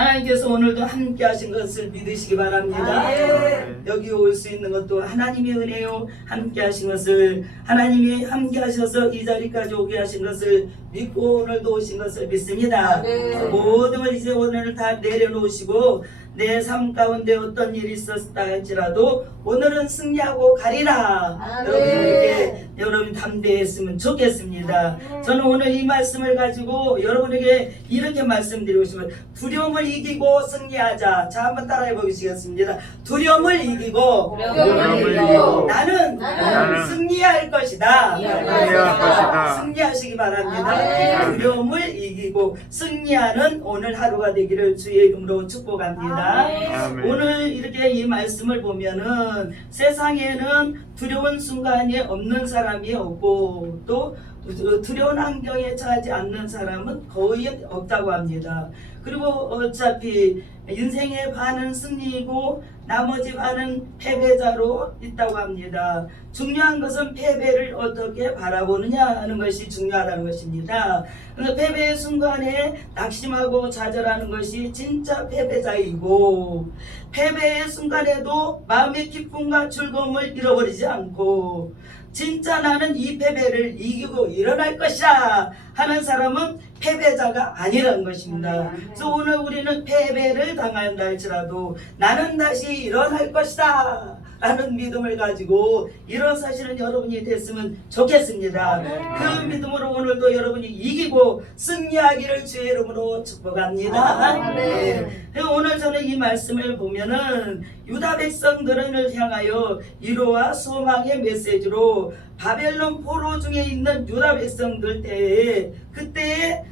하나님께서 오늘도 함께 하신 것을 믿으시기 바랍니다. 여기 올 수 있는 것도 하나님의 은혜요. 함께 하신 것을 하나님이 함께 하셔서 이 자리까지 오게 하신 것을 믿고 오늘도 오신 것을 믿습니다. 모든 걸 이제 오늘 다 내려놓으시고 내 삶 가운데 어떤 일이 있었다 할지라도 오늘은 승리하고 가리라. 여러분에게 여러분 담대했으면 좋겠습니다. 저는 오늘 이 말씀을 가지고 여러분에게 이렇게 말씀드리고 싶어요. 두려움을 이기고 승리하자. 자, 한번 따라해 보시겠습니다. 두려움을 이기고 나는 승리할 것이다. 승리하시기 바랍니다. 두려움을 이기고 승리하는 오늘 하루가 되기를 주의 이름으로 축복합니다. 오늘 이렇게 이 말씀을 보면은 세상에는 두려운 순간이 없는 사람이 없고 또 두려운 환경에 처하지 않는 사람은 거의 없다고 합니다. 그리고 어차피 인생의 반은 승리이고 나머지 반은 패배자로 있다고 합니다. 중요한 것은 패배를 어떻게 바라보느냐 하는 것이 중요하다는 것입니다. 그래서 패배의 순간에 낙심하고 좌절하는 것이 진짜 패배자이고 패배의 순간에도 마음의 기쁨과 즐거움을 잃어버리지 않고 진짜 나는 이 패배를 이기고 일어날 것이다 하는 사람은 패배자가 아니라는 것입니다. 그래서 오늘 우리는 패배를 당한다 할지라도 나는 다시 일어날 것이다 라는 믿음을 가지고 일어서시는 여러분이 됐으면 좋겠습니다. 그 믿음으로 오늘도 여러분이 이기고 승리하기를 주의 이름으로 축복합니다. 오늘 저는 이 말씀을 보면은 유다 백성들을 향하여 위로와 소망의 메시지로 바벨론 포로 중에 있는 유다 백성들 때에 그때에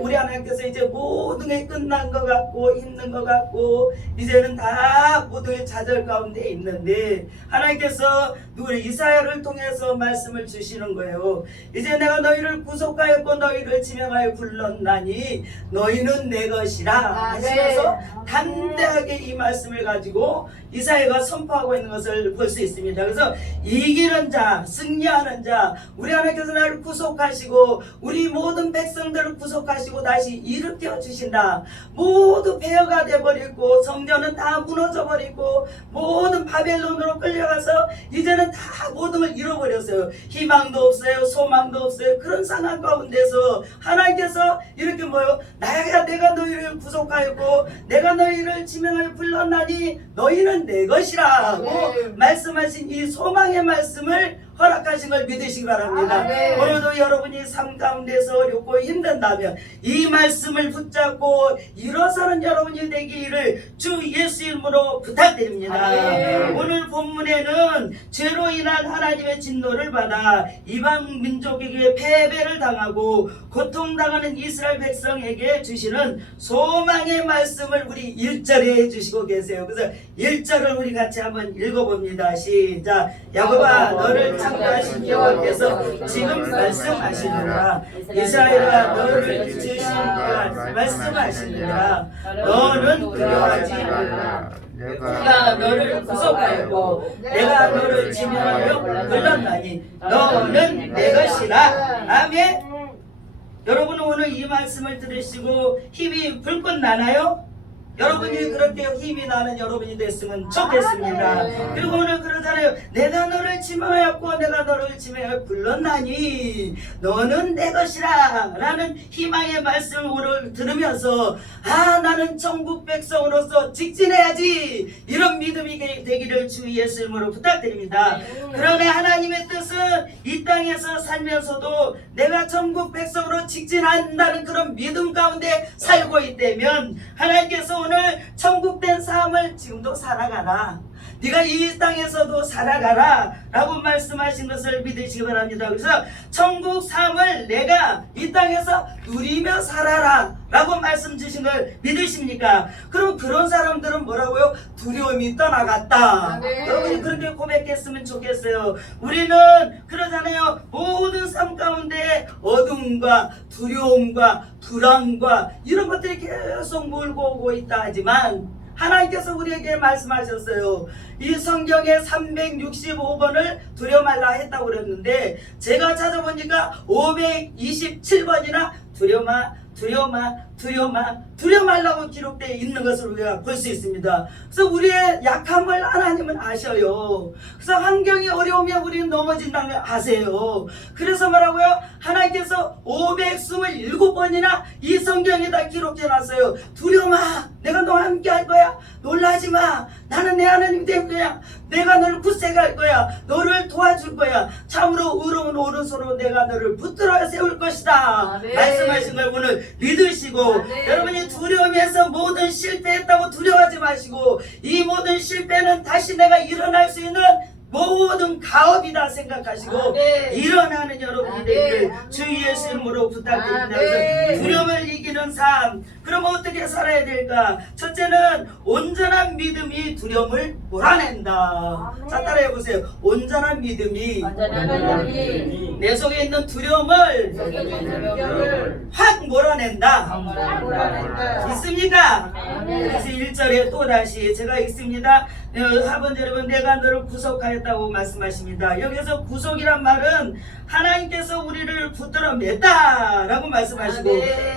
우리 하나님께서 이제 모든 게 끝난 것 같고 힘든 것 같고 이제는 다 모두의 좌절 가운데 있는데 하나님께서 우리 이사야를 통해서 말씀을 주시는 거예요. 이제 내가 너희를 구속하였고 너희를 지명하여 불렀나니 너희는 내 것이라 하시면서 담대하게 이 말씀을 가지고 이사야가 선포하고 있는 것을 볼 수 있습니다. 그래서 이기는 자, 승리하는 자, 우리 하나님께서 나를 구속하시고 우리 모든 백성들을 구속하시고 다시 일으켜 주신다. 모두 폐허가 되어버리고 성전은 다 무너져버리고 모든 바벨론으로 끌려가서 이제는 다 모든 걸 잃어버렸어요. 희망도 없어요. 소망도 없어요. 그런 상황 가운데서 하나님께서 이렇게 내가 너희를 구속하였고 내가 너희를 지명하여 불렀나니 너희는 내 것이라고 말씀하신 이 소망의 말씀을 허락하신 걸 믿으시기 바랍니다. 오늘도 여러분이 삶 가운데서 어렵고 힘든다면 이 말씀을 붙잡고 일어서는 여러분이 되기를 주 예수 이름으로 부탁드립니다. 오늘 본문에는 죄로 인한 하나님의 진노를 받아 이방 민족에게 패배를 당하고 고통당하는 이스라엘 백성에게 주시는 소망의 말씀을 우리 1절에 해주시고 계세요. 그래서 1절을 우리 같이 한번 읽어봅니다. 시작. 야곱아 너를 창조하신 여호와께서 지금 말씀하시느라 이스라엘아 너를 지으신 이가 말씀하시느라 너는 두려워하지 말라. 내가 너를 구속하였고 내가 너를 지명하여 불렀나니 너는 내 것이라. 아멘. 여러분은 오늘 이 말씀을 들으시고 힘이 불끈 나나요? 여러분이 그렇게 힘이 나는 여러분이 됐으면 좋겠습니다. 그리고 오늘 그러잖아요. 내가 너를 지명하였고 내가 너를 지명하여 불렀나니 너는 내 것이라 라는 희망의 말씀을 오늘 들으면서 나는 천국 백성으로서 직진해야지 이런 믿음이 되기를 주 예수 이름으로 부탁드립니다. 그러나 하나님의 뜻은 이 땅에서 살면서도 내가 천국 백성으로 직진한다는 그런 믿음 가운데 살고 있다면 하나님께서 오늘 천국된 삶을 지금도 살아가라. 네가 이 땅에서도 살아가라 라고 말씀하신 것을 믿으시기 바랍니다. 그래서 천국 삶을 내가 이 땅에서 누리며 살아라 라고 말씀 주신 걸 믿으십니까? 그럼 그런 사람들은 뭐라고요? 두려움이 떠나갔다. 여러분이 그렇게 고백했으면 좋겠어요. 우리는 그러잖아요. 모든 삶 가운데 어둠과 두려움과 불안과 이런 것들이 계속 몰고 오고 있다 하지만 하나님께서 우리에게 말씀하셨어요. 이 성경에 365번을 두려워 말라 했다고 그랬는데 제가 찾아보니까 527번이나 두려마 두려워 말라고 기록되어 있는 것을 우리가 볼 수 있습니다. 그래서 우리의 약함을 하나님은 아셔요. 그래서 환경이 어려우면 우리는 넘어진다면 아세요. 그래서 뭐라고요? 하나님께서 527번이나 이 성경에다 기록해놨어요. 두려워 마, 내가 너와 함께 할 거야. 놀라지 마, 나는 내 하나님 될 거야. 내가 너를 굳세게 거야. 너를 도와줄 거야. 참으로 의로운 오른손으로 내가 너를 붙들어 세울 것이다. 말씀하신 걸 오늘 믿으시고, 여러분이 두려움에서 모든 실패했다고 두려워하지 마시고, 이 모든 실패는 다시 내가 일어날 수 있는 모든 가업이다 생각하시고 일어나는 여러분이 되기를 주 예수 이름으로 부탁드립니다. 그래서 두려움을 이기는 삶, 그러면 어떻게 살아야 될까? 첫째는 온전한 믿음이 두려움을 몰아낸다. 자, 따라해 보세요. 온전한 믿음이 내 속에 있는 두려움을 확 몰아낸다. 있습니까? 그래서 1절에 또다시 제가 읽습니다. 하번 여러분, 내가 너를 구속하였다고 말씀하십니다. 여기서 구속이란 말은 하나님께서 우리를 붙들어 맸다라고 말씀하시고,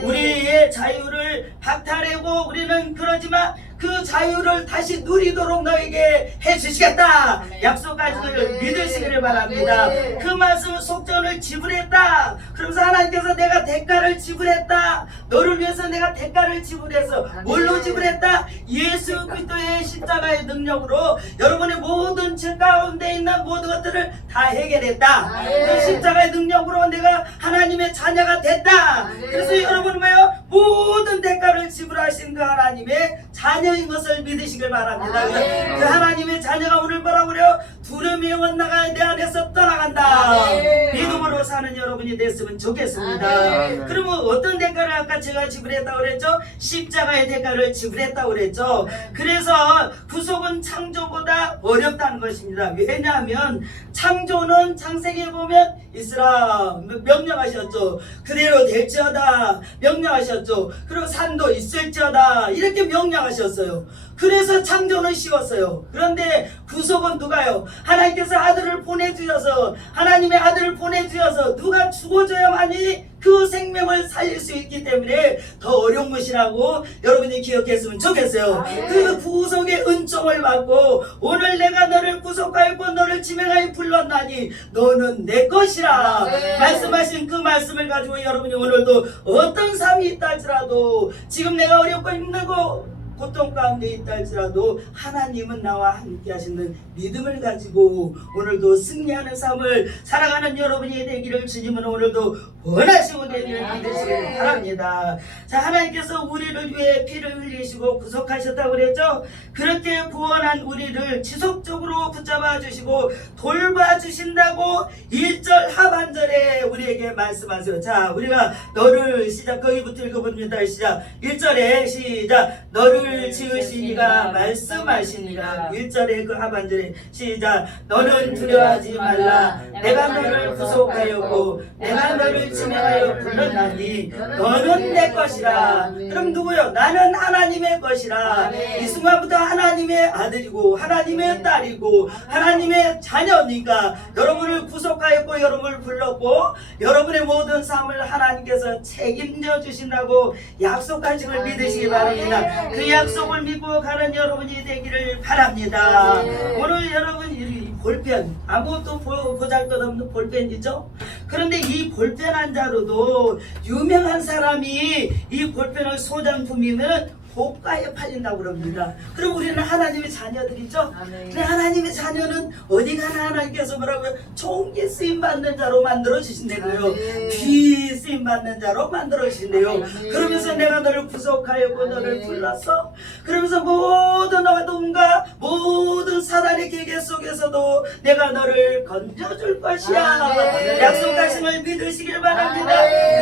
우리의 자유를 박탈하고 우리는 그러지만 그 자유를 다시 누리도록 너에게 해주시겠다 약속하시기를 믿으시기를 바랍니다. 그 말씀은 속전을 지불했다. 그러면서 하나님께서 내가 대가를 지불했다. 너를 위해서 내가 대가를 지불해서 뭘로 지불했다? 예수 그리스도의 십자가의 능력으로 여러분의 모든 죄 가운데 있는 모든 것들을 다 해결했다. 그 십자가의 능력으로 내가 하나님의 자녀가 됐다. 그래서 여러분은 뭐예요? 모든 대가를 지불하신 그 하나님의 자녀인 것을 믿으시길 바랍니다. 그 하나님의 자녀가 오늘 뭐라고 그래요? 두려움의 영혼 나가 내 안에서 떠나간다. 믿음으로 사는 여러분이 됐으면 좋겠습니다. 그러면 어떤 대가를 아까 제가 지불했다고 그랬죠? 십자가의 대가를 지불했다고 그랬죠. 그래서 구속은 창조보다 어렵다는 것입니다. 왜냐하면 창조는 창세기에 보면 있으라 명령하셨죠. 그대로 될지어다 명령하셨죠. 그리고 산도 있을지어다 이렇게 명령하셨어요. 그래서 창조는 쉬웠어요. 그런데 구속은 누가요? 하나님께서 아들을 보내주셔서, 하나님의 아들을 보내주셔서 누가 죽어줘야만이 그 생명을 살릴 수 있기 때문에 더 어려운 것이라고 여러분이 기억했으면 좋겠어요. 그 구속의 은총을 받고 오늘 내가 너를 구속하였고 너를 지명하여 불렀나니 너는 내 것이라 말씀하신 그 말씀을 가지고 여러분이 오늘도 어떤 삶이 있다 할지라도, 지금 내가 어렵고 힘들고 고통 가운데 있다 할지라도 하나님은 나와 함께 하시는 믿음을 가지고 오늘도 승리하는 삶을 살아가는 여러분이 되기를 주님은 오늘도 원하시고 되기를 믿으시길 바랍니다. 자, 하나님께서 우리를 위해 피를 흘리시고 구속하셨다고 그랬죠. 그렇게 구원한 우리를 지속적으로 붙잡아 주시고 돌봐주신다고 1절 하반절에 우리에게 말씀하세요. 자, 우리가 너를 시작, 거기부터 읽어봅니다. 시작. 1절에 시작. 너를 지으시니가 말씀하시니가. 1절에 그 하반절에 시작. 너는 두려워하지 말라. 내가 너를 구속하였고 내가 너를 지명하여 불렀나니 너는 내 것이라. 그럼 누구요? 나는 하나님의 것이라. 이 순간부터 하나님의 아들이고 하나님의 딸이고 하나님의 자녀니까 여러분을 구속하였고 여러분을 불렀고 여러분의 모든 삶을 하나님께서 책임져 주신다고 약속하신 걸 믿으시기 바랍니다. 그 약속을 믿고 가는 여러분이 되기를 바랍니다. 오늘 여러분 이 볼펜, 아무것도 보잘것없는 볼펜이죠. 그런데 이 볼펜 한 자루도 유명한 사람이 이 볼펜을 소장품이면 고가에 팔린다고 그럽니다. 그럼 우리는 하나님의 자녀들이죠. 근데 하나님의 자녀는 어디 가나 하나님께서 뭐라고요? 총기 쓰임 받는 자로 만들어 주신대요. 귀 쓰임 받는 자로 만들어 주신대요. 그러면서 내가 너를 구속하였고 너를 불렀어. 그러면서 모든 어둠과 모든 사단의 계계 속에서도 내가 너를 건져줄 것이야. 약속하신 걸 믿으시길 바랍니다.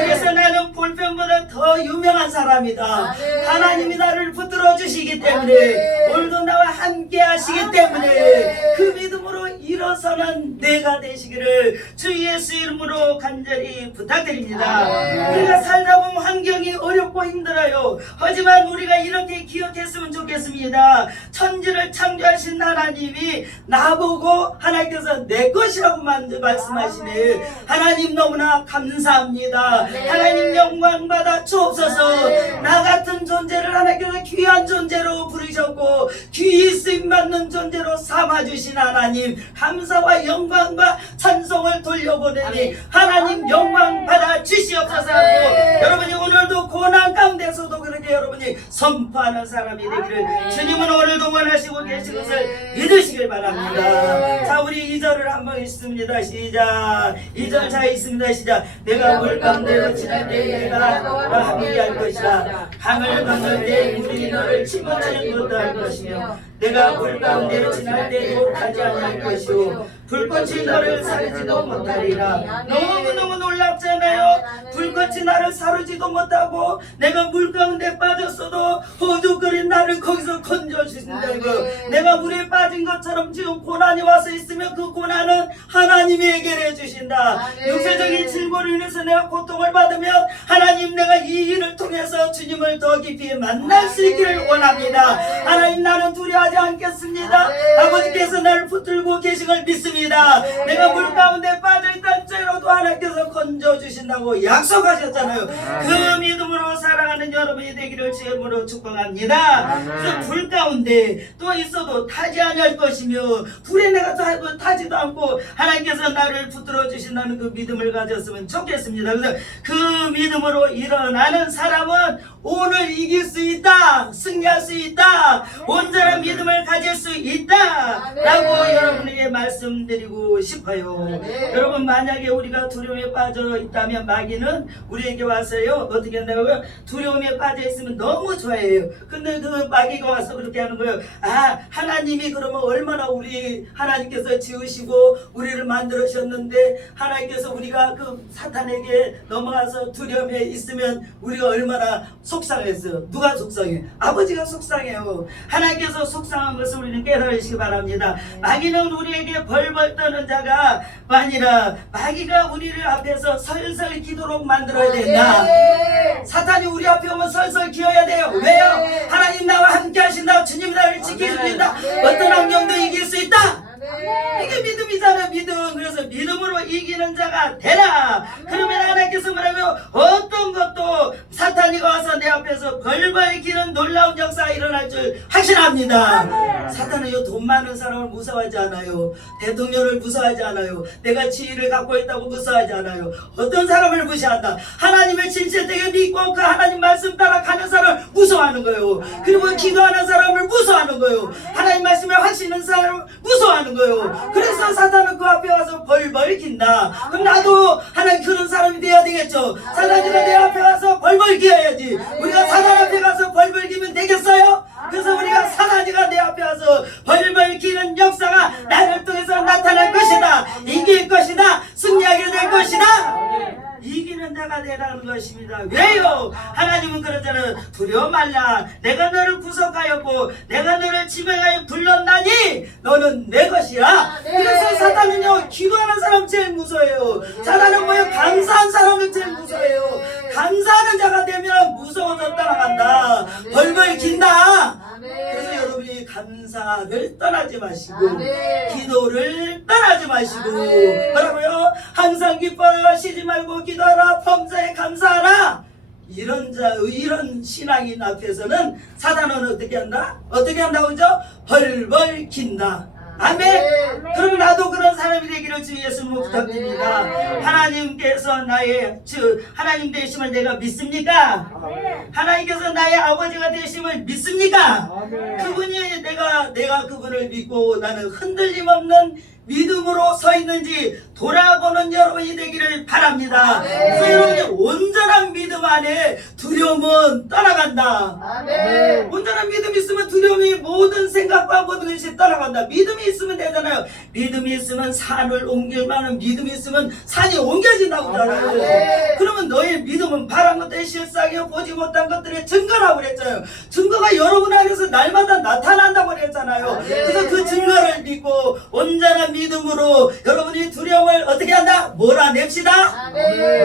그래서 나는 볼펜보다 더 유명한 사람이다. 하나님이 나를 붙들어 주시기 때문에 오늘도 나와 함께 하시기 때문에 그 믿음으로 일어서는 내가 되시기를 주 예수 이름으로 간절히 부탁드립니다. 우리가 살다 보면 환경이 어렵고 힘들어요. 하지만 우리가 이렇게 기억했으면 좋겠습니다. 천지를 창조하신 하나님이 나보고 하나님께서 내 것이라고 말씀하시네. 하나님 너무나 감사합니다. 하나님 영광 받아 주옵소서. 나 같은 존재를 하나님께서 귀한 존재로 부르셨고 귀히 쓰임받는 존재로 삼아주신 하나님 감사와 영광과 찬송을 돌려보내니 하나님 영광 받아 주시옵소서 하고 여러분이 오늘도 고난 가운데서도 그렇게 여러분이 선포하는 사람이 되기를 주님은 오늘도 원하시고 계신 것을 믿으시길 바랍니다. 자, 우리 2절을 한번 읽습니다. 시작. 2절 자 있습니다. 시작. 내가 물 가운데로 지날 때 내가 너와 함께할 것이다. 강을 건널 때 물이 너를 집어치는 것도 할 것이며 내가 물 가운데로 지날 때 욕하지 않을 것이요 불꽃이 너를 사르지도 못하리라. 너무너무 놀랍잖아요. 불꽃이 나를 사르지도 못하고 내가 물 가운데 빠졌어도 허둥거린 나를 거기서 건져주신다고. 내가 물에 빠진 것처럼 지금 고난이 와서 있으면 그 고난은 하나님이 해결해 주신다. 육체적인 질고로 인해서 내가 고통을 받으면 하나님 내가 이 일을 통해서 주님을 더 깊이 만날 수 있기를 원합니다. 하나님 나는 두려워하지 않겠습니다. 아버지께서 나를 붙들고 계신 걸 믿습니다. 내가 물 가운데 빠져있다 죄로도 하나님께서 건져주신다고 약속하셨잖아요. 그 믿음으로 살아가는 여러분이 되기를 주님으로 축복합니다. 그래서 불 가운데 또 있어도 타지 않을 것이며 불에 내가 타지도 않고 하나님께서 나를 붙들어 주신다는 그 믿음을 가졌으면 좋겠습니다. 그래서 그 믿음으로 일어나는 사람은 오늘 이길 수 있다, 승리할 수 있다, 온전한 믿음을 가질 수 있다 라고 여러분에게 말씀드리고 싶어요. 여러분 만약에 우리가 두려움에 빠져 있다면 마귀는 우리에게 와서요 어떻게 한다고요? 두려움에 빠져 있으면 너무 좋아해요. 근데 그 마귀가 와서 그렇게 하는 거예요. 아, 하나님이 그러면 얼마나 우리 하나님께서 지으시고 우리를 만들으셨는데 하나님께서 우리가 그 사탄에게 넘어가서 두려움에 있으면 우리가 얼마나 속상했어요. 누가 속상해? 아버지가 속상해요. 하나님께서 속상한 것을 우리는 깨달으시기 바랍니다. 마귀는 우리에게 벌벌 떠는 자가 아니라 마귀가 우리를 앞에서 설설 기도록 만들어야 된다. 사탄이 우리 앞에 오면 설설 기어야 돼요. 왜요? 하나님 나와 함께 하신다. 주님이 나를 지켜주신다. 어떤 환경도 이길 수 있다. 이게 믿음이잖아요. 믿음. 그래서 믿음으로 이기는 자가 되라. 그러면 하나님께서 뭐라고요? 어떤 것도 사탄이 와서 내 앞에서 벌벌 기는 놀라운 역사가 일어날 줄 확신합니다. 사탄은 돈 많은 사람을 무서워하지 않아요. 대통령을 무서워하지 않아요. 내가 지위를 갖고 있다고 무서워하지 않아요. 어떤 사람을 무시한다? 하나님을 진실되게 믿고 그 하나님 말씀 따라 가는 사람을 무서워하는 거예요. 그리고 기도하는 사람을 무서워하는 거예요. 하나님 말씀에 확신하는 사람을 무서워하는 거예요. 그래서 사탄은 그 앞에 와서 벌벌 긴다. 그럼 나도 하나님 그런 사람이 돼야 되겠죠. 사탄이가 내 앞에 와서 벌벌 기어야지. 우리가 사탄 앞에 가서 벌벌 기면 되겠어요? 그래서 우리가 사탄이가 내 앞에 와서 벌벌 기는 역사가 나를 통해서 나타날 것이다. 이길 것이다. 승리하게 될 것이다. 이기는 자가 되라는 것입니다. 왜요? 하나님은 그러잖아요. 두려워 말라. 내가 너를 구속하였고 내가 너를 지명하여 불렀나니 너는 내 것이라. 그래서 사탄은요 기도하는 사람 제일 무서워해요. 사탄은 뭐예요? 감사한 사람을 제일 무서워해요. 감사하는 자가 되면 무서워서 따라간다. 벌벌 긴다. 그래서 여러분이 감사를 떠나지 마시고 기도를 떠나지 마시고 뭐라고요? 항상 기뻐하시지 말고 기도하라. 범사에 감사하라. 이런 신앙인 앞에서는 사단은 어떻게 한다? 어떻게 한다고 그죠? 벌벌 긴다. 아멘. 그럼 나도 그런 사람이 되기를 주 예수님으로 부탁드립니다. 하나님께서 나의 하나님 되심을 내가 믿습니까? 하나님께서 나의 아버지가 되심을 믿습니까? 그분이 내가 그분을 믿고 나는 흔들림 없는 믿음으로 서 있는지 돌아보는 여러분이 되기를 바랍니다. 그래서 여러분이 온전한 믿음 안에 두려움은 떠나간다. 온전한 온전한 믿음이 있으면 두려움이 모든 생각과 모든 것이 떠나간다. 믿음이 있으면 되잖아요. 믿음이 있으면 산을 옮길 만한 믿음이 있으면 산이 옮겨진다고 그러잖아요. 그러면 너의 믿음은 바란 것들의 실상이요 보지 못한 것들의 증거라고 그랬잖아요. 증거가 여러분 안에서 날마다 나타난다고 그랬잖아요. 그래서 그 증거를 믿고 온전한 믿음으로 여러분이 두려움을 어떻게 한다? 몰아냅시다.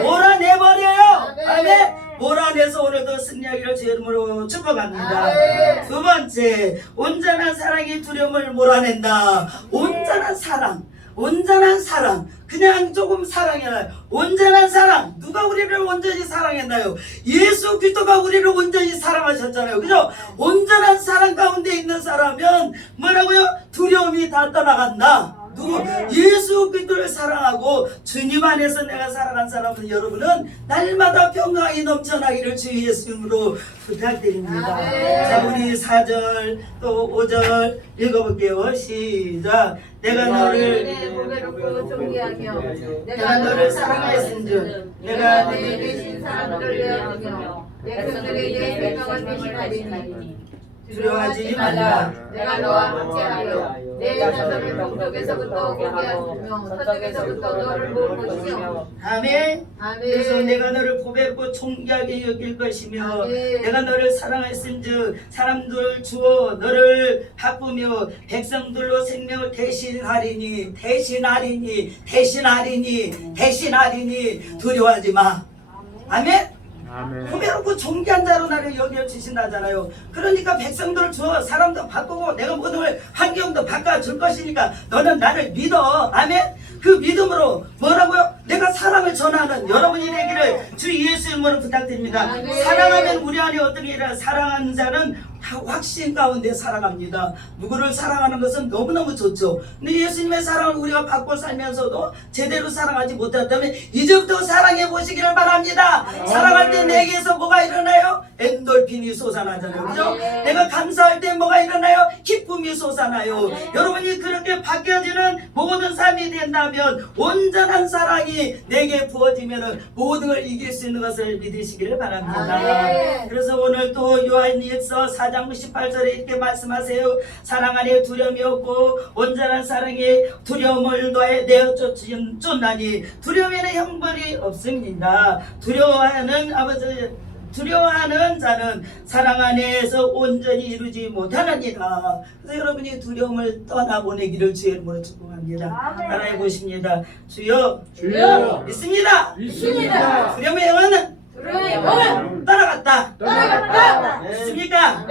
몰아내버려요. 아멘. 몰아내서 오늘도 승리하기를 주 이름으로 축복합니다. 두 번째, 온전한 사랑이 두려움을 몰아낸다. 온전한 사랑. 온전한 사랑. 그냥 조금 사랑해요. 온전한 사랑. 누가 우리를 온전히 사랑했나요? 예수 그리스도가 우리를 온전히 사랑하셨잖아요. 그죠? 온전한 사랑 가운데 있는 사람은 뭐라고요? 두려움이 다 떠나간다. 누구? 예수 그리스도를 사랑하고 주님 안에서 내가 사랑한 사람은 여러분은 날마다 평강이 넘쳐나기를 주 예수님으로 부탁드립니다. 자, 우리 4절 또 5절 읽어볼게요. 시작. 내가 너를 사랑하였은즉 내가 내 대신 사람들을 위하여 백성들에게 생명을 대신하리니 두려워하지 말라. 내가 너와 함께하여 내 자손을 동쪽에서부터 공개하며 서쪽에서부터 너를 모을 것이며. 아멘. 그래서 내가 너를 보배롭고 존귀하게 여길 것이며 내가 너를 사랑했은즉 사람들을 주어 너를 바꾸며 백성들로 생명을 대신하리니 두려워하지 마. 아멘. 후배롭고 존귀한 자로 나를 여겨주신다잖아요. 그러니까 백성들을 주어 사람도 바꾸고 내가 모든 걸 환경도 바꿔줄 것이니까 너는 나를 믿어. 아멘. 그 믿음으로 뭐라고요? 내가 사랑을 전하는 여러분이 되기를 주 예수 이름으로 부탁드립니다. 사랑하면 우리 안에 어떤 일이라 사랑하는 자는 다 확신 가운데 살아갑니다. 누구를 사랑하는 것은 너무너무 좋죠. 근데 예수님의 사랑을 우리가 받고 살면서도 제대로 사랑하지 못했다면 이제부터 사랑해 보시기를 바랍니다. 사랑할 때 내게서 뭐가 일어나요? 엔돌핀이 솟아나잖아요. 그죠? 내가 감사할 때 뭐가 일어나요? 기쁨이 솟아나요. 여러분이 그렇게 바뀌어지는 모든 삶이 된다면 온전한 사랑이 내게 부어지면 모든 걸 이길 수 있는 것을 믿으시기를 바랍니다. 그래서 오늘 또 요한일서 4장 18절에 이렇게 말씀하세요. 사랑 안에 두려움이 없고 온전한 사랑에 두려움을 내어 쫓나니 두려움에는 형벌이 없습니다. 두려워하는 자는 사랑 안에서 온전히 이루지 못하느니라. 그래서 여러분이 두려움을 떠나보내기를 주의 이름으로 축복합니다. 따라해 보십니다. 주여 믿습니다. 두려움의 영혼은 떠나갔다. 믿습니까?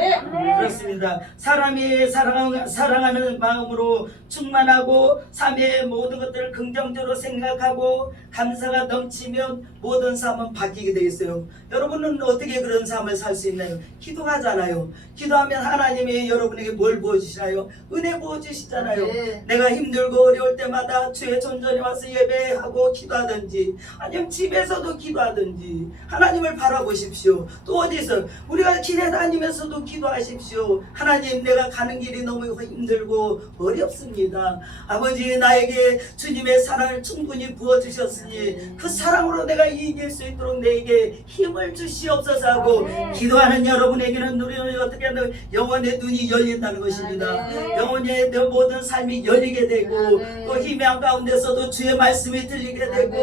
그렇습니다. 사람이 사랑하는 마음으로 충만하고 삶의 모든 것들을 긍정적으로 생각하고 감사가 넘치면 모든 삶은 바뀌게 되어 있어요. 여러분은 어떻게 그런 삶을 살 수 있나요? 기도하잖아요. 기도하면 하나님이 여러분에게 뭘 부어주시나요? 은혜 부어주시잖아요. 내가 힘들고 어려울 때마다 주의 전전에 와서 예배하고 기도하든지 아니면 집에서도 기도하든지 하나님을 바라보십시오. 또 어디서 우리가 길에 다니면서도 기도하십시오. 하나님, 내가 가는 길이 너무 힘들고 어렵습니다. 아버지, 나에게 주님의 사랑을 충분히 부어주셨으니 그 사랑으로 내가 이길 수 있도록 내게 힘을 주시옵소서 하고 기도하는 여러분에게는 우리는 어떻게 하면 영혼의 눈이 열린다는 것입니다. 영혼의 모든 삶이 열리게 되고 또 희망 가운데서도 주의 말씀이 들리게 되고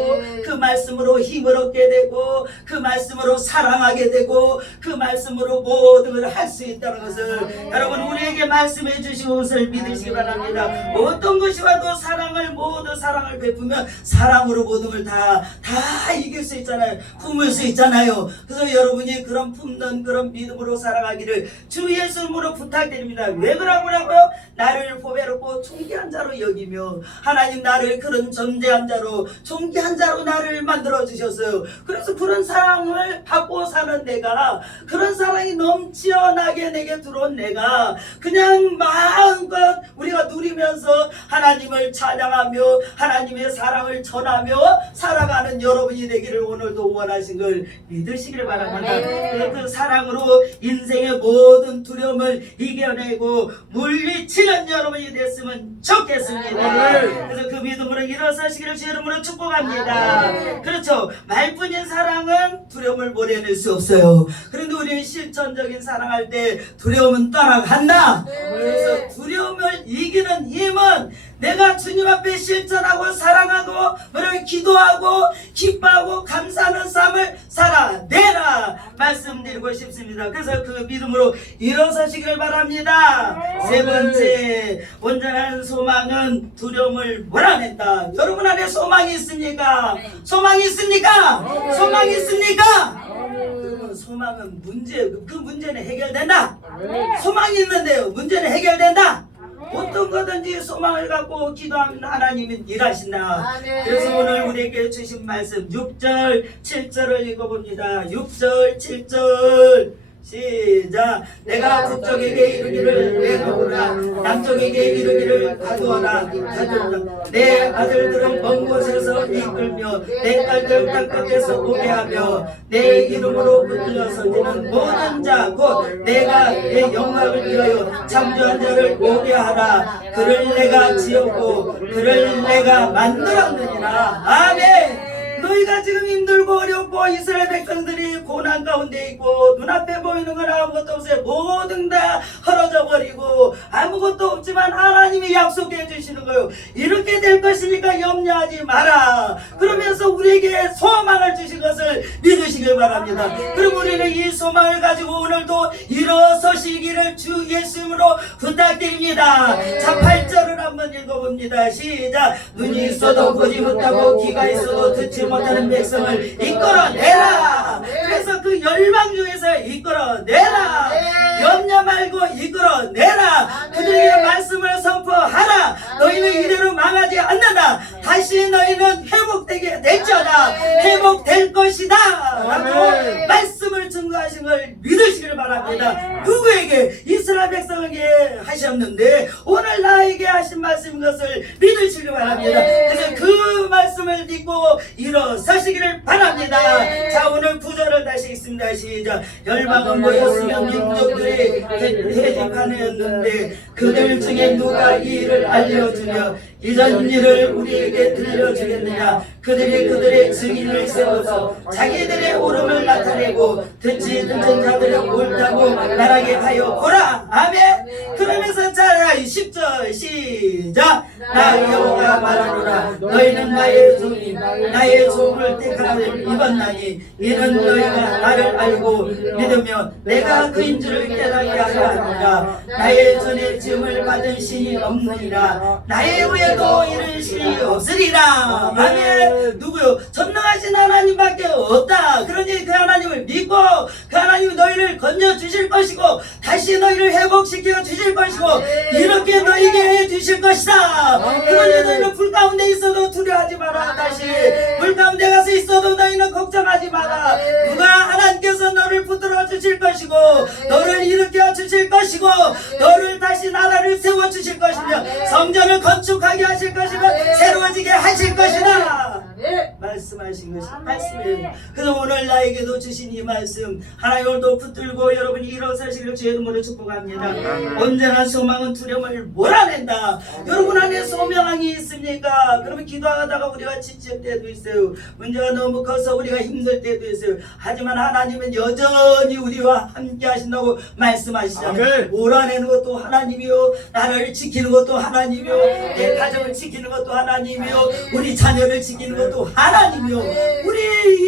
그 말씀으로 힘을 얻게 되고 그 말씀으로 사랑하게 되고 그 말씀으로 모든 걸 할 수 있다는 것을 여러분 우리에게 말씀해 주신 것을 믿으시기 바랍니다. 어떤 것이 와도 모두 사랑을 베푸면 사랑으로 모든 걸 다 이길 수 있잖아요. 품을 수 있잖아요. 그래서 여러분이 그런 품는 그런 믿음으로 살아가기를 주 예수님으로 부탁드립니다. 왜 그러고요? 나를 보배롭고 존귀한 자로 여기며 하나님 나를 그런 존재한 자로 존귀한 자로 나를 만들어 주셨어요. 그래서 그런 사랑을 받고 사는 내가 그런 사랑이 넘쳐나게 내게 들어온 내가 그냥 마음껏 우리가 누리면서 하나님을 찬양하며 하나님의 사랑을 전하며 살아가는 여러분이 되기를 오늘도 원하신 걸 믿으시길 바랍니다. 그 사랑으로 인생의 모든 두려움을 이겨내고 물리치는 여러분이 됐으면 좋겠습니다. 그래서 그 믿음으로 일어서시기를 주 이름으로 축복합니다. 그렇죠. 말뿐인 사랑은 두려움을 몰아낼 수 없어요. 그런데 우리는 실천적인 사랑할 때 두려움은 떠나간다. 그래서 두려움을 이기는 힘은 내가 주님 앞에 실천하고 사랑하고 뭐라고 기도하고 기뻐하고 감사하는 삶을 살아내라 말씀드리고 싶습니다. 그래서 그 믿음으로 일어서시기를 바랍니다. 세 번째, 온전한 소망은 두려움을 몰아낸다. 여러분 안에 소망이 있습니까? 소망이 있습니까? 소망이 있습니까? 그러면 소망은 그 문제는 해결된다. 소망이 있는데요, 문제는 해결된다. 어떤 거든지 소망을 갖고 기도하면 하나님은 일하신다. 그래서 오늘 우리에게 주신 말씀 6절 7절을 읽어봅니다. 6절 7절 시작. 내가 북쪽에게 이르기를 내놓으라, 남쪽에게 이르기를 가두어라. 내 아들들은 먼 곳에서 이끌며 내 딸들 땅끝에서 오게 하며 내 이름으로 붙들려 서지는 모든 자 곧 내가 내 영광을 위하여 창조한 자를 오게 하라. 그를 내가 지었고 그를 내가 만들었느니라. 아멘. 너희가 지금 힘들고 어렵고 이스라엘 백성들이 고난 가운데 있고 눈앞에 보이는 건 아무것도 없어요. 모든 다 헐어져 버리고 아무것도 없지만 하나님이 약속해 주시는 거예요. 이렇게 될 것이니까 염려하지 마라. 그러면서 우리에게 소망을 주신 것을 믿으시길 바랍니다. 그럼 우리는 이 소망을 가지고 오늘도 일어서시기를 주 예수님으로 부탁드립니다. 자, 8절을 한번 읽어봅니다. 시작. 눈이 있어도 보지 못하고 귀가 있어도 듣지 못하는 백성을 이끌어내라. 그래서 그 열방 중에서 이끌어내라. 염려 말고 이끌어내라. 그들에게 말씀을 선포하라. 너희는 이대로 망하지 않는다. 다시 너희는 회복되게 될지어다. 회복될 것이다 라고 말씀을 증거하신 걸 믿으시길 바랍니다. 누구에게? 이스라엘 백성에게 하셨는데 오늘 나에게 하신 말씀인 것을 믿으시길 바랍니다. 그래서 그 말씀을 믿고 일어서시기를 바랍니다. 자, 오늘 9절을 다시 읽습니다. 시작. 열방은 모였으면 민족들이 회집하였는데 그들 중에 누가 이 일을 알려주며 이전 일을 우리에게 들려주겠느냐. 그들이 그들의 증인을 세워서 자기들의 옳음을 나타내고 듣지 듣는 자들의 옳다고 말하게 하여 보라. 아멘. 그러면서 자, 10절 시작. 나 여호와가 말하노라. 너희는 나의 종이 나의 종을 택하는 입었나니 이는 너희가 나를 알고 믿으며 내가 그인 줄을 깨닫게 하려 하노라. 나의 전에 지음을 받은 신이 없느니라. 나의 후에도 이런 신이 없으리라. 아멘. 누구요? 전능하신 하나님밖에 없다. 그러니 그 하나님을 믿고 그 하나님이 너희를 건져주실 것이고 다시 너희를 회복시켜 주실 것이고 이렇게 너희에게 해 주실 것이다. 그러니 너희는 불 가운데 있어도 두려워하지 마라. 다시 불 가운데 가서 있어도 너희는 걱정하지 마라. 누가 하나님께서 너를 붙들어 주실 것이고 너를 일으켜 주실 것이고 너를 다시 나라를 세워 주실 것이며 성전을 건축하게 하실 것이며 새로워지게 하실 것이다. 말씀하신 것이 말씀이에요. 그래서 오늘 나에게도 주신 이 말씀 하나님 오늘도 붙들고 여러분이 일어서시기를 주의 이름으로 축복합니다. 온전한 소망은 두려움을 몰아낸다. 여러분 안에 소망이 있습니까? 그러면 기도하다가 우리가 지칠 때도 있어요. 문제가 너무 커서 우리가 힘들 때도 있어요. 하지만 하나님은 여전히 우리와 함께 하신다고 말씀하시잖아요. 몰아내는 것도 하나님이요, 나를 지키는 것도 하나님이요, 내 가정을 지키는 것도 하나님이요, 우리 자녀를 지키는 것도 하나님이요, 우리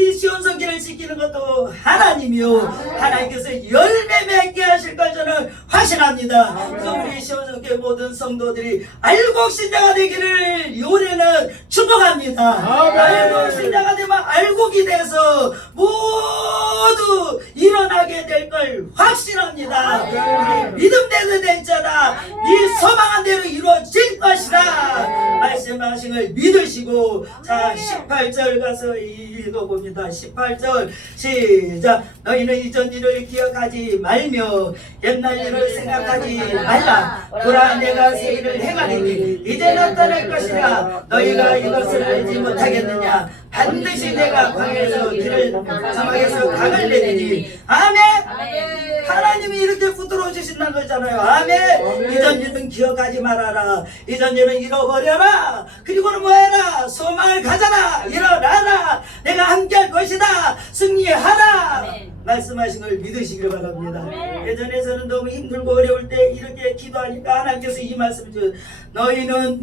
이 시온성길을 지키는 것도 하나님이요. 하나님께서 열매 맺게 하실 걸 저는 확신합니다. 그래서 우리 시온성길 모든 성도들이 알고 신자가 되기를 올해는 축복합니다. 알고 신자가 되면 알고 기대서 모두 일어나게 될 걸 확신합니다. 우리 믿음대로 될자다. 네 소망한 대로 이루어질 것이다. 말씀하신 걸 믿으시고, 자 18절 가서 읽어봅니다. 18절 시작. 너희는 이전 일을 기억하지 말며 옛날 일을 생각하지 말라. 보라 내가 새 일을 행하리니 이제 나타날 것이라. 너희가 이것을 알지 못하겠느냐. 반드시 내가 광야에서 길을 사막에서 강을 내리니. 아멘. 하나님이 이렇게 붙들어 주신다는 거잖아요. 아멘. 이전 일은 기억하지 말아라. 이전 일은 잃어버려라. 그리고는 뭐해라? 소망을 가져라. 일어나라. 내가 함께할 것이다. 승리하라. 말씀하신 걸 믿으시길 바랍니다. 예전에서는 너무 힘들고 어려울 때 이렇게 기도하니까 하나님께서 이 말씀을 주세요. 너희는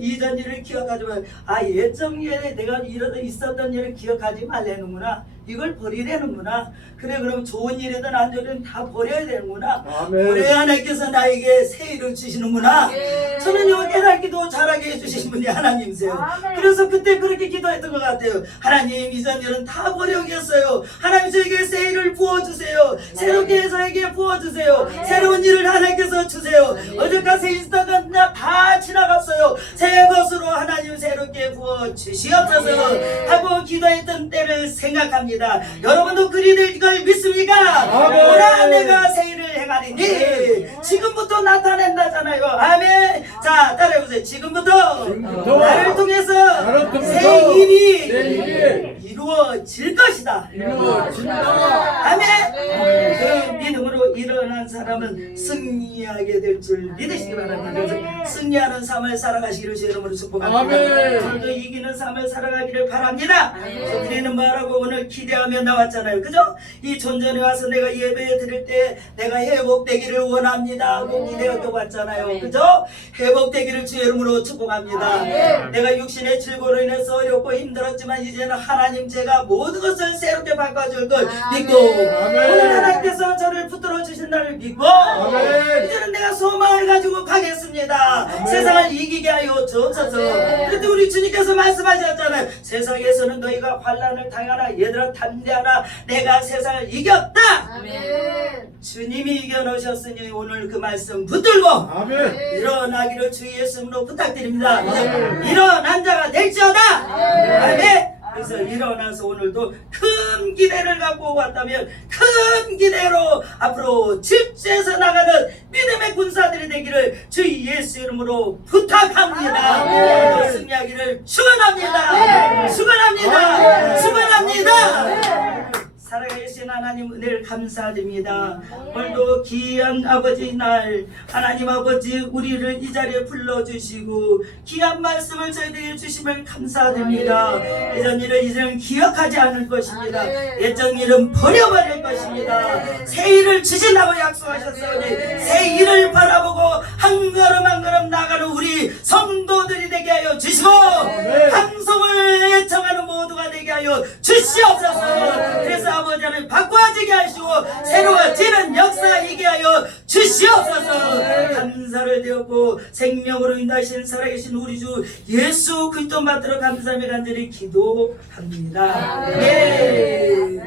이전 일을 기억하지 말. 예정에 내가 있었던 일을 기억하지 말라는구나. 이걸 버리려는구나. 그래, 그럼 좋은 일이든 안 좋은 일이든 다 버려야 되는구나. 그래, 하나님께서 나에게 새 일을 주시는구나. 저는요, 깨닫기도 잘하게 해주신 분이 하나님이세요. 그래서 그때 그렇게 기도했던 것 같아요. 하나님, 이전 일은 다 버려야겠어요. 하나님, 저에게 새 일을 부어주세요. 새롭게 저에게 부어주세요. 새로운 일을 하나님께서 주세요. 어제까지 있었던 건 다 지나갔어요. 새 것으로 하나님 새롭게 부어주시옵소서 하고 기도했던 때를 생각합니다. 여러분도 그리 될 걸 믿습니까? 오라 내가 새 일을 행하리니 지금부터 나타낸다잖아요. 아멘. 자, 따라해보세요. 지금부터 나를 통해서 새 일이 이루어질 것이다. 아멘. 그 믿음으로 일어난 사람은 승리하게 될 줄 믿으시기 바랍니다. 그래서 승리하는 삶을 살아가시기를 주 이름으로 축복합니다. 오늘도 이기는 삶을 살아가기를 바랍니다. 우리는 뭐라고 오늘 기대하며 나왔잖아요. 그죠? 이 존전에 와서 내가 예배 드릴 때 내가 회복되기를 원합니다 하고 기대하고 왔잖아요. 그죠? 회복되기를 주 이름으로 축복합니다. 내가 육신의 질고로 인해서 어렵고 힘들었지만 이제는 하나님 제가 모든 것을 새롭게 바꿔줄 걸 믿고 오늘 하나님께서 저를 붙들어 주신 날을 믿고 이제는 내가 소망을 가지고 가겠습니다. 세상을 이기게 하여 주옵소서. 그런데 우리 주님께서 말씀하셨잖아요. 세상에서는 너희가 환난을 당하나 얘들아 담대하라. 내가 세상을 이겼다. 주님이 이겨놓으셨으니 오늘 그 말씀 붙들고 일어나기를 주 예수님으로 부탁드립니다. 일어난 자가 될지어다. 아멘. 그래서 일어나서 오늘도 큰 기대를 갖고 왔다면 큰 기대로 앞으로 질주해서 나가는 믿음의 군사들이 되기를 주 예수 이름으로 부탁합니다. 오늘도 승리하기를 축원합니다. 축원합니다. 축원합니다. 살아계신 하나님 은혜를 감사드립니다. 오늘도 귀한 아버지 날 하나님 아버지 우리를 이 자리에 불러주시고 귀한 말씀을 저희들에게 주심을 감사드립니다. 예전 일을 이제는 기억하지 않을 것입니다. 예전 일은 버려버릴 것입니다. 새 일을 주신다고 약속하셨으니 새 일을 바라보고 한 걸음 한 걸음 나가는 우리 성도들이 되게 하여 주시고 방송을 애청하는 모두가 되게 하여 주시옵소서. 그래서 아버지를 바꿔지게 하시고 새로워지는 역사이게 하여 주시옵소서. 감사를 드렸고 생명으로 인도하신 살아계신 우리 주 예수 그리스도 받들어 감사하며 간절히 기도합니다. 네.